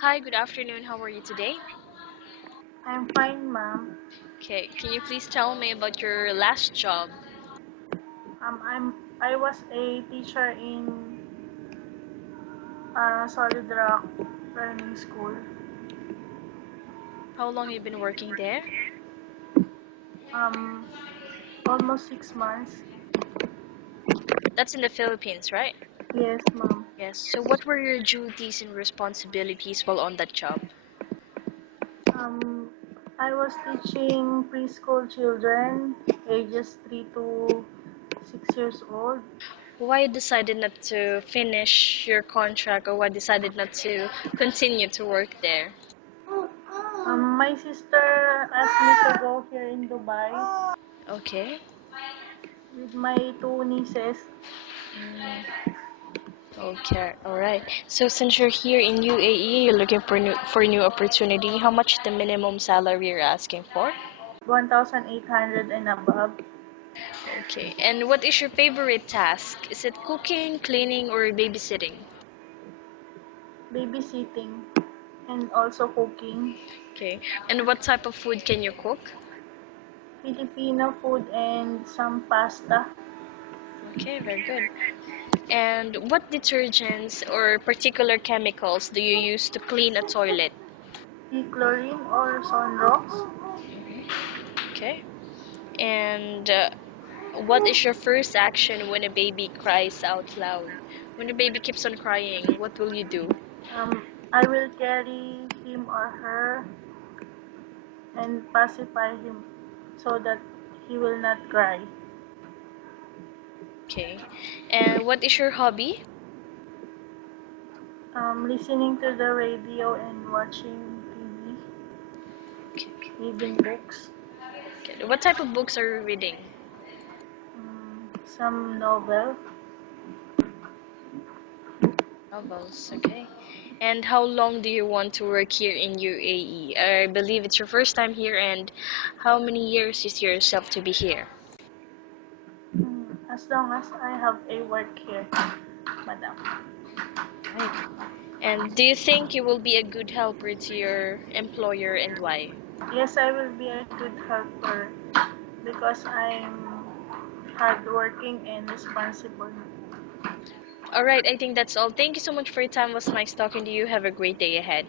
Hi, good afternoon. How are you today? I'm fine, ma'am. Okay, can you please tell me about your last job? I was a teacher in Solid Rock Learning School. How long you been working there? Um, Almost 6 months. That's in the Philippines, right? Yes, ma'am. Yes. So what were your duties and responsibilities while on that job? Um, I was teaching preschool children, ages 3 to 6 years old. Why you decided not to finish your contract or why decided not to continue to work there? My sister asked me to go here in Dubai Okay. with my two nieces. Mm, okay. All right. So since you're here in UAE, you're looking for new opportunity. How much the minimum salary you're asking for? 1,800 and above. Okay. And what is your favorite task? Is it cooking, cleaning, or babysitting? Babysitting and also cooking. Okay. And what type of food can you cook? Filipino food and some pasta. Okay, very good. And what detergents or particular chemicals do you use to clean a toilet? Chlorine or sunrox. Okay. And what is your first action when a baby cries out loud? When a baby keeps on crying, what will you do? I will carry him or her and pacify him so that he will not cry. Okay. And what is your hobby? Listening to the radio and watching TV, Okay. reading books, Okay. What type of books are you reading? some novel. Novels, okay. And how long do you want to work here in UAE? I believe it's your first time here, and how many years is yourself to be here? As long as I have a work here, madam. Right. And do you think you will be a good helper to your employer and why? Yes, I will be a good helper because I'm hardworking and responsible. All right, I think that's all. Thank you so much for your time. It was nice talking to you. Have a great day ahead.